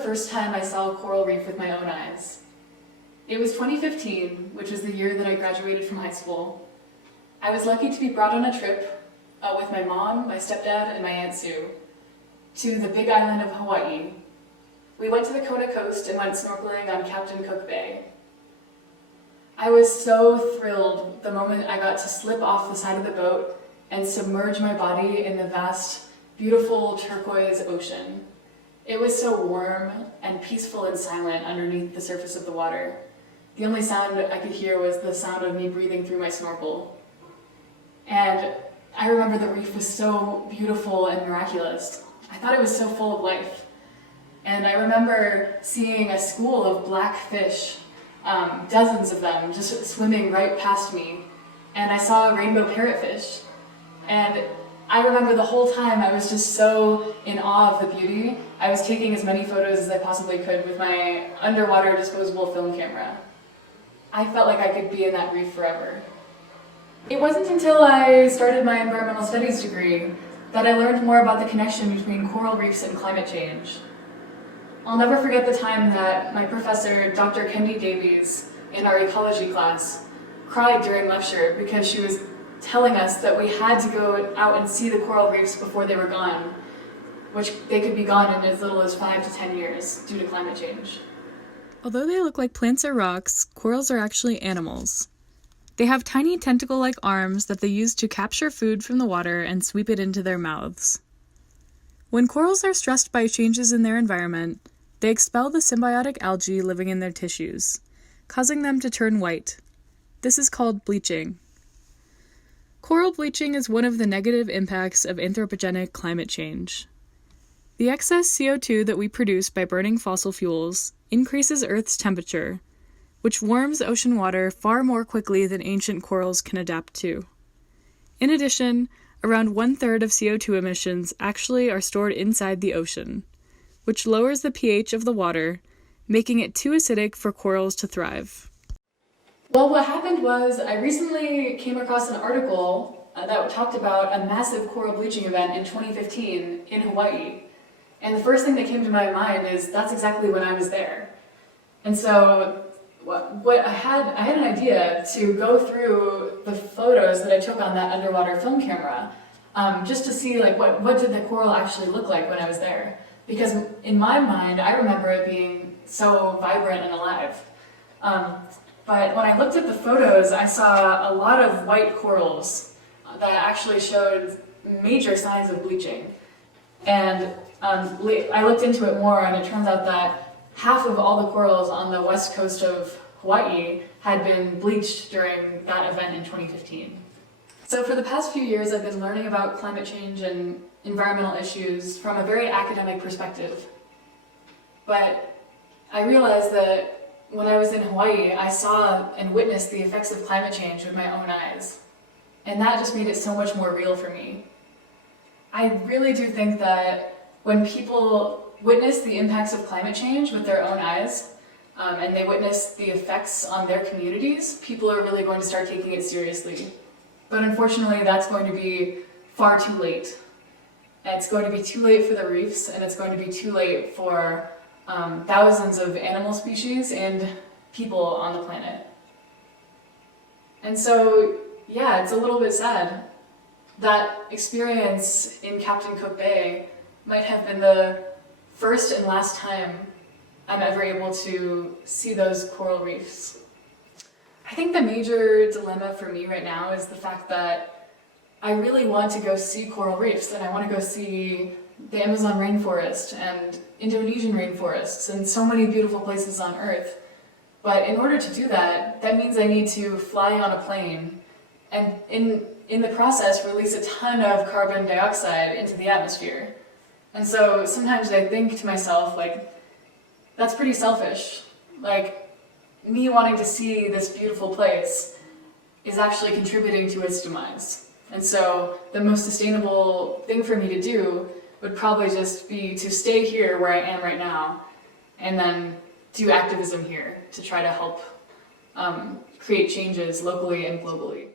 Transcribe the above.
first time I saw a coral reef with my own eyes. It was 2015, which was the year that I graduated from high school. I was lucky to be brought on a trip with my mom, my stepdad, and my Aunt Sue to the big island of Hawaii. We went to the Kona coast and went snorkeling on Captain Cook Bay. I was so thrilled the moment I got to slip off the side of the boat and submerge my body in the vast, beautiful turquoise ocean. It was so warm and peaceful and silent underneath the surface of the water. The only sound I could hear was the sound of me breathing through my snorkel. And I remember the reef was so beautiful and miraculous. I thought it was so full of life. And I remember seeing a school of black fish, dozens of them, just swimming right past me. And I saw a rainbow parrotfish. And I remember the whole time I was just so in awe of the beauty. I was taking as many photos as I possibly could with my underwater disposable film camera. I felt like I could be in that reef forever. It wasn't until I started my environmental studies degree that I learned more about the connection between coral reefs and climate change. I'll never forget the time that my professor, Dr. Kendi Davies, in our ecology class, cried during lecture because she was telling us that we had to go out and see the coral reefs before they were gone, which they could be gone in as little as 5 to 10 years due to climate change. Although they look like plants or rocks, corals are actually animals. They have tiny tentacle-like arms that they use to capture food from the water and sweep it into their mouths. When corals are stressed by changes in their environment, they expel the symbiotic algae living in their tissues, causing them to turn white. This is called bleaching. Coral bleaching is one of the negative impacts of anthropogenic climate change. The excess CO2 that we produce by burning fossil fuels increases Earth's temperature, which warms ocean water far more quickly than ancient corals can adapt to. In addition, around 1/3 of CO2 emissions actually are stored inside the ocean, which lowers the pH of the water, making it too acidic for corals to thrive. Well, what happened was I recently came across an article that talked about a massive coral bleaching event in 2015 in Hawaii. And the first thing that came to my mind is that's exactly when I was there. And so what I had an idea to go through the photos that I took on that underwater film camera, just to see like what did the coral actually look like when I was there. Because in my mind, I remember it being so vibrant and alive. But when I looked at the photos, I saw a lot of white corals that actually showed major signs of bleaching. And I looked into it more, and it turns out that half of all the corals on the west coast of Hawaii had been bleached during that event in 2015. So for the past few years, I've been learning about climate change and environmental issues from a very academic perspective. But I realized that when I was in Hawaii, I saw and witnessed the effects of climate change with my own eyes. And that just made it so much more real for me. I really do think that when people witness the impacts of climate change with their own eyes, and they witness the effects on their communities, people are really going to start taking it seriously. But unfortunately, that's going to be far too late. And it's going to be too late for the reefs, and it's going to be too late for thousands of animal species and people on the planet. And so, yeah, it's a little bit sad. That experience in Captain Cook Bay might have been the first and last time I'm ever able to see those coral reefs. I think the major dilemma for me right now is the fact that I really want to go see coral reefs, and I want to go see the Amazon rainforest and Indonesian rainforests and so many beautiful places on Earth. But in order to do that, that means I need to fly on a plane and in the process release a ton of carbon dioxide into the atmosphere. And so sometimes I think to myself, like, that's pretty selfish. Like, me wanting to see this beautiful place is actually contributing to its demise. And so the most sustainable thing for me to do would probably just be to stay here where I am right now and then do activism here to try to help create changes locally and globally.